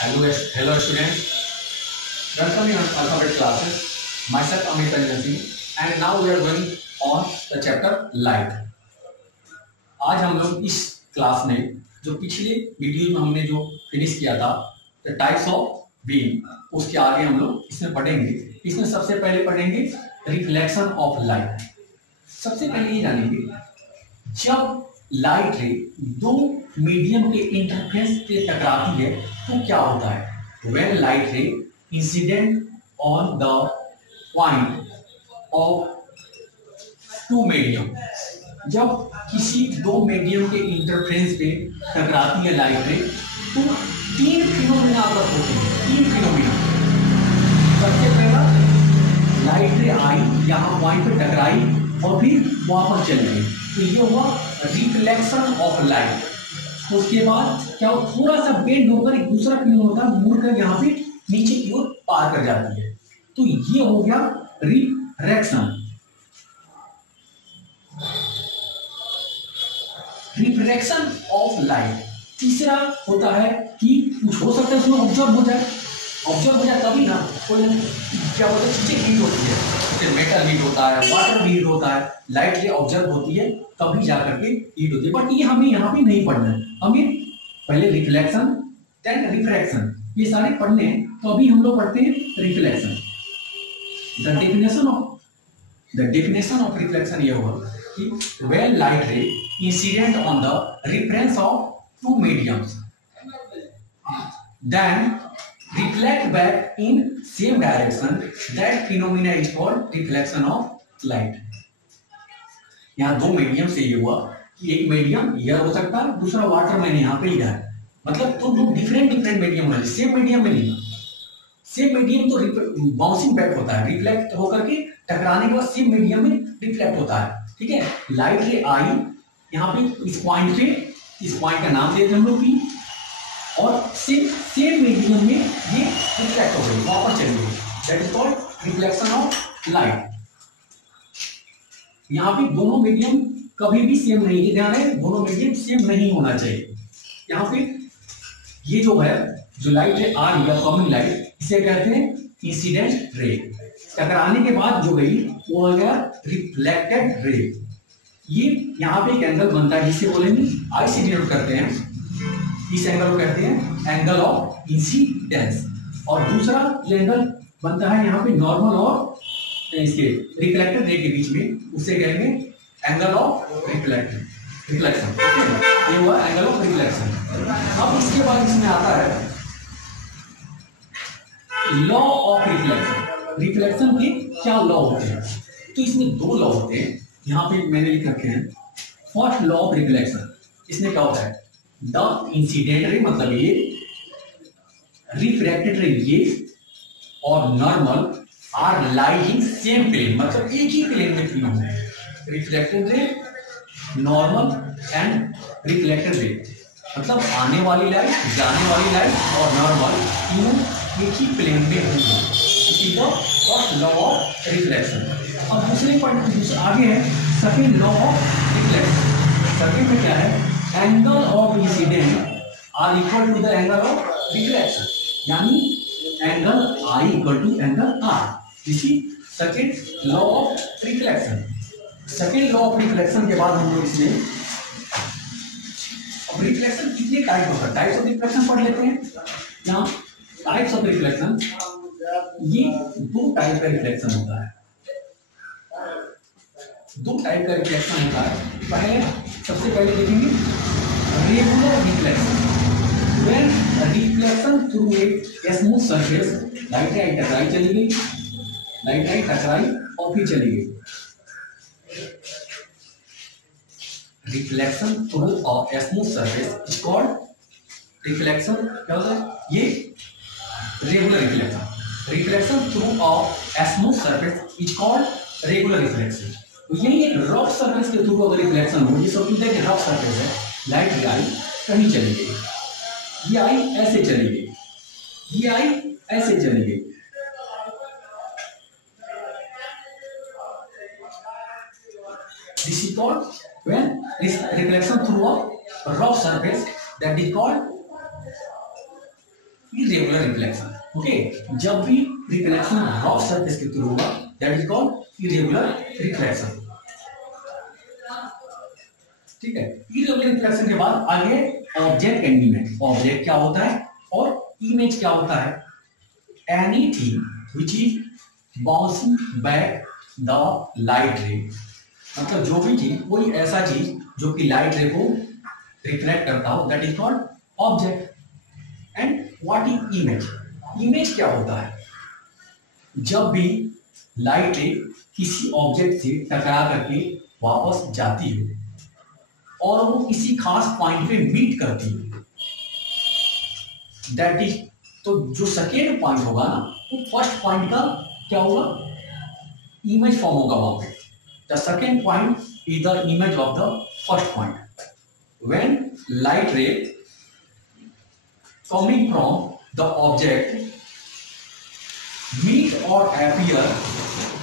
Hello students. Welcome in alphabet classes. Myself Amit Ranjan, and now we are going on the chapter light. आज हम लोग इस class में जो पिछले वीडियो में हमने जो फिनिश किया था द टाइप्स ऑफ बीम, उसके आगे हम लोग इसमें पढ़ेंगे। इसमें सबसे पहले पढ़ेंगे रिफ्लेक्शन ऑफ लाइट। सबसे पहले ये जानेंगे जब लाइट रे दो मीडियम के इंटरफेस पे टकराती है तो क्या होता है। When light ray incident on the point of two medium, जब किसी दो मीडियम के इंटरफेरेंस पे टकराती है लाइट रे तो तीन फिनोमिना होते हैं। तीन फिनोमिना। सबसे पहला लाइट रे आई, यहाँ पॉइंट पे टकराई और फिर वापस चली गई, तो ये हुआ रिफ्लेक्शन ऑफ लाइट। उसके बाद क्या हो, थोड़ा सा बेंड होकर एक दूसरा फिनोमिना होता है, मुड़कर यहाँ पे नीचे की ओर पार कर जाती है, तो ये हो गया रिफ्रैक्शन। Refraction of light. तीसरा होता है कि कुछ हो सकता है उसमें ऑब्जर्व हो जाए तभी ना, कोई क्या बोलते हैं चीजें हीट होती है, जैसे मेटल हीट होता है, वाटर भी हीट होता है, लाइट ये ऑब्जर्व होती है तभी जाकर के हीट होती है। बट ये हमें यहाँ पे नहीं पढ़ना है, हमें पहले रिफ्लेक्शन देन रिफ्रैक्शन ये सारे पढ़ने हैं। तो अभी हम लोग पढ़ते हैं reflection. The definition of reflection ये होगा कि when light ray incident on the reference of two mediums then reflect back in same direction, that phenomena is called reflection of light. यहाँ दो मीडियम से ये हुआ कि एक मीडियम एयर हो सकता है, दूसरा वाटर मैंने यहाँ पे लिया है, मतलब तो दो डिफरेंट मीडियम होना चाहिए, सेम मीडियम में नहीं। सेम मीडियम तो बाउंसिंग बैक होता है, रिफ्लेक्ट होकर के टकराने के बाद सेम मीडियम में रिफ्लेक्ट होता है। ठीक है, लाइट रे आई यहाँ पे इस पॉइंट पे, इस पॉइंट का नाम देते हैं हम लोग पी, और सेम मीडियम में ये रिफ्लेक्ट हो गई, वापस चली गई, that is called reflection of light. यहाँ पे दोनों मीडियम कभी भी सेम नहीं है, ध्यान है दोनों मीडियम सेम नहीं होना चाहिए। यहाँ पे ये जो है, जो लाइट है आ रही है कमिंग लाइट, इसे कहते हैं इंसिडेंट रे। टकराने के बाद जो गई वो हो गया रिफ्लेक्टेड रे। ये यहाँ पे एक एंगल बनता है जिसे बोलेंगे आई से डिनोट करते हैं, इस एंगल को कहते हैं एंगल ऑफ इंसिडेंस। और दूसरा जो एंगल बनता है यहाँ पे नॉर्मल और इसके रिफ्लेक्टेड रे के बीच में, उसे कहेंगे एंगल ऑफ रिफ्लेक्शन। ये हुआ एंगल ऑफ रिफ्लेक्शन। अब इसके बाद इसमें आता है लॉ ऑफ रिफ्लेक्शन। रिफ्लेक्शन के क्या लॉ होते हैं, तो इसमें दो लॉ होते हैं, यहाँ पे मैंने लिख रखे हैं। फर्स्ट लॉ ऑफ रिफ्लेक्शन, इसमें क्या होता है, द इंसिडेंट रे मतलब ये, रिफ्रैक्टेड रे ये, और normal are lying same plane, मतलब एक ही प्लेन में तीनों है। Reflected ray, normal and reflected ray, मतलब आने वाली लाइट, जाने वाली लाइट और नॉर्मल तीनों एक ही प्लेन में होंगे। इसी को फर्स्ट लॉ ऑफ रिफ्लेक्शन। और दूसरे पॉइंट आगे है second law of reflection. Second में क्या है, angle of incident are equal to the angle of reflection, यानी angle I equal to angle R. This is second law of reflection. Second law of reflection के बाद हम लोग इसमें अब रिफ्लेक्शन कितने टाइप होता है, टाइप्स ऑफ रिफ्लेक्शन पढ़ लेते हैं। यहाँ टाइप्स ऑफ रिफ्लेक्शन, ये दो टाइप का रिफ्लेक्शन होता है, दो टाइप का रिफ्लेक्शन होता है। पहले सबसे पहले देखेंगे regular reflection. When reflection through a smooth surface, light आई टकराई चली गई, लाइट आई टकराई और फिर चली गई। Reflection through of A smooth surface is called reflection. क्या होता है ये, regular reflection. Reflection through of A smooth surface is called regular reflection. यही एक रफ सरफेस के थ्रू अगर रिफ्लेक्शन हो, ये सब कि रफ सरफेस है, लाइट आई कहीं चली गई, ये आई ऐसे चली गई, ये आई ऐसे चली गई, this is called when reflection through a rough surface, that is called irregular reflection. Okay, जब भी रिफ्लेक्शन रफ सरफेस के थ्रू होगा that is called irregular reflection. ठीक है, इरेगुलर रिफ्लेक्शन के बाद आगे ऑब्जेक्ट एंड इमेज। ऑब्जेक्ट क्या होता है और इमेज क्या होता है? Anything which is bouncing back the light रे, मतलब जो भी चीज, कोई ऐसा चीज जो कि लाइट रे को रिफ्लेक्ट करता हो that is called object. And what is image? Image क्या होता है? जब भी लाइट रे किसी ऑब्जेक्ट से टकरा करके वापस जाती है और वो किसी खास पॉइंट पे मीट करती है दैट इज, तो जो सेकेंड पॉइंट होगा ना वो फर्स्ट पॉइंट का क्या होगा? इमेज फॉर्म होगा वहां पे। The second point is the image of the first point. When light ray coming from the object meet or appear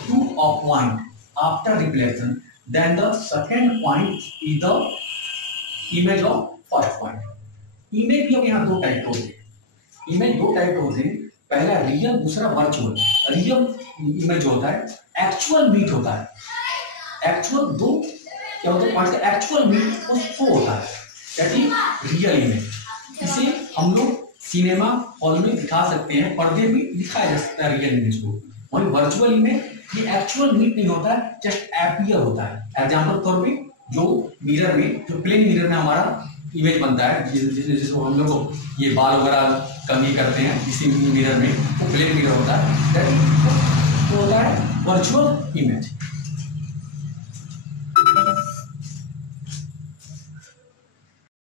to a point after reflection, then the second point is the image of first point. Image भी अब यहाँ दो type होते हैं। Image दो type होते हैं, पहला रियल, दूसरा वर्चुअल। रियल इमेज होता है, एक्चुअल मीट होता है। एक्चुअल दो क्या होता है पॉइंट का, एक्चुअल मीट वो होता है दैट इज रियल इमेज। इसे हम लोग सिनेमा हॉल में दिखा सकते हैं, पर्दे भी दिखाया जा सकता है रियल इमेज को। वही वर्चुअल इमेज ये एक्चुअल मीट नहीं होता है, जस्ट एपियर होता है। एग्जांपल तौर पे जो मिरर में, जो प्लेन मिरर में हमारा इमेज बनता है, जिसको हम लोग ये बाल वगैरह कमी करते हैं इसी मिरर में, वो प्लेन मिरर होता है, दैट होता है वर्चुअल इमेज।